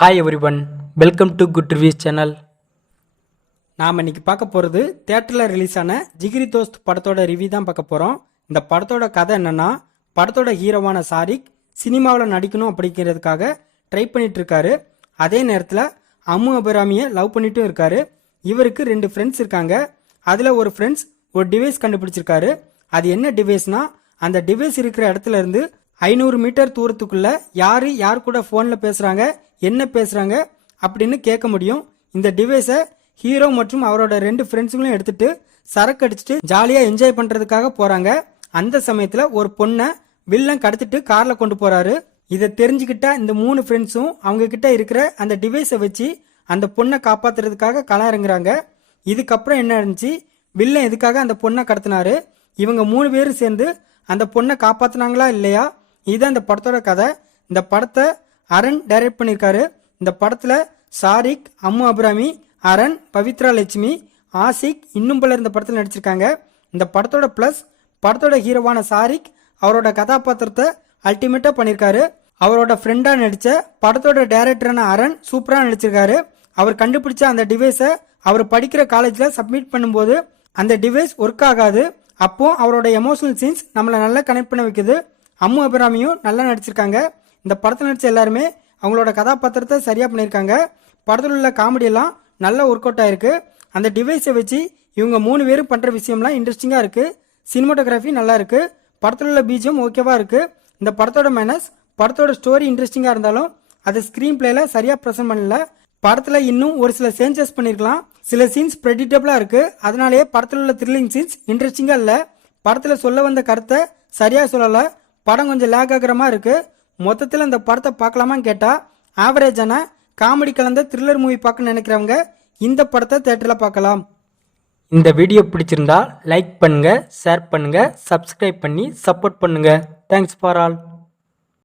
Hi everyone, welcome to good reviews channel. நாம் இன்னைக்கு பார்க்க போகிறது தியேட்டரில் ரிலீஸ் ஆன ஜிகிரி தோஸ்த் படத்தோட ரிவ்யூ தான் பார்க்க போகிறோம். இந்த படத்தோட கதை என்னன்னா, படத்தோட ஹீரோவான சாரிக் சினிமாவில் நடிக்கணும் அப்படிங்கிறதுக்காக ட்ரை பண்ணிட்டு இருக்காரு. அதே நேரத்தில் அம்மு அபிராமியை லவ் பண்ணிட்டும் இருக்காரு. இவருக்கு 2 ஃப்ரெண்ட்ஸ் இருக்காங்க. அதில் ஒரு ஃப்ரெண்ட்ஸ் ஒரு டிவைஸ் கண்டுபிடிச்சிருக்காரு. அது என்ன டிவைஸ்னா, அந்த டிவைஸ் இருக்கிற இடத்துல இருந்து 500 மீட்டர் தூரத்துக்குள்ள யார் கூட ஃபோனில் பேசுகிறாங்க, என்ன பேசுறாங்க அப்படின்னு கேட்க முடியும். இந்த டிவைஸை ஹீரோ மற்றும் அவரோட 2 ஃப்ரெண்ட்ஸுங்களும் எடுத்துட்டு சரக்கு அடிச்சுட்டு ஜாலியா என்ஜாய் பண்றதுக்காக போறாங்க. அந்த சமயத்துல ஒரு பொண்ணை வில்லன் கடத்திட்டு கார்ல கொண்டு போறாரு. இதை தெரிஞ்சுக்கிட்ட இந்த 3 ஃப்ரெண்ட்ஸும் அவங்க கிட்ட இருக்கிற அந்த டிவைஸை வச்சு அந்த பொண்ணை காப்பாத்துறதுக்காக களம் இறங்குறாங்க. இதுக்கப்புறம் என்ன இருந்துச்சு, வில்லன் எதுக்காக அந்த பொண்ணை கடத்தினாரு, இவங்க 3 பேரும் சேர்ந்து அந்த பொண்ணை காப்பாத்தினாங்களா இல்லையா, இதுதான் இந்த படத்தோட கதை. இந்த படத்தை அரண் டைரக்ட் பண்ணியிருக்காரு. இந்த படத்துல சாரிக், அம்மு அபிராமி, அரண், பவித்ரா லட்சுமி, ஆசிக் இன்னும் பலர் இந்த படத்தில் நடிச்சிருக்காங்க. இந்த படத்தோட பிளஸ், படத்தோட ஹீரோவான சாரிக் அவரோட கதாபாத்திரத்தை அல்டிமேட்டா பண்ணியிருக்காரு. அவரோட ஃப்ரெண்டா நடிச்ச படத்தோட டைரக்டரான அரண் சூப்பரா நடிச்சிருக்காரு. அவர் கண்டுபிடிச்ச அந்த டிவைஸை அவர் படிக்கிற காலேஜ்ல சப்மிட் பண்ணும்போது அந்த டிவைஸ் ஒர்க் ஆகாது. அப்போ அவரோட எமோஷனல் சீன்ஸ் நம்மளை நல்லா கனெக்ட் பண்ண வைக்குது. அம்மு அபிராமியும் நல்லா நடிச்சிருக்காங்க. இந்த படத்தில் நடிச்ச எல்லாருமே அவங்களோட கதாபாத்திரத்தை சரியா பண்ணியிருக்காங்க. படத்தில் உள்ள காமெடி எல்லாம் நல்லா ஒர்க் அவுட் ஆயிருக்கு. அந்த டிவைஸை வச்சு இவங்க 3 பேரும் பண்ற விஷயம்லாம் இன்ட்ரெஸ்டிங்கா இருக்கு. சினிமாட்டோகிராஃபி நல்லா இருக்கு. படத்தில் உள்ள பீஜம் ஓகேவா இருக்கு. இந்த படத்தோட மைனஸ், படத்தோட ஸ்டோரி இன்ட்ரெஸ்டிங்கா இருந்தாலும் அதை ஸ்கிரீன் பிளேல சரியா பிரசன்ட் பண்ணல. படத்துல இன்னும் ஒரு சில சேஞ்சஸ் பண்ணிருக்கலாம். சில சீன்ஸ் ப்ரெடிக்டபிளா இருக்கு. அதனாலேயே படத்தில் உள்ள த்ரில்லிங் சீன்ஸ் இன்ட்ரெஸ்டிங்கா இல்ல. படத்துல சொல்ல வந்த கருத்தை சரியா சொல்லல. படம் கொஞ்சம் லேக் ஆகிற மாதிரி இருக்கு. மொத்தத்தில் இந்த படத்தை பார்க்கலாமான்னு கேட்டா, ஆவரேஜான காமெடி கலந்த த்ரில்லர் மூவி பார்க்க நினைக்கிறவங்க இந்த படத்தை தியேட்டரில் பார்க்கலாம். இந்த வீடியோ பிடிச்சிருந்தா லைக் பண்ணுங்க, ஷேர் பண்ணுங்க, சப்ஸ்கிரைப் பண்ணி சப்போர்ட் பண்ணுங்க. Thanks for all.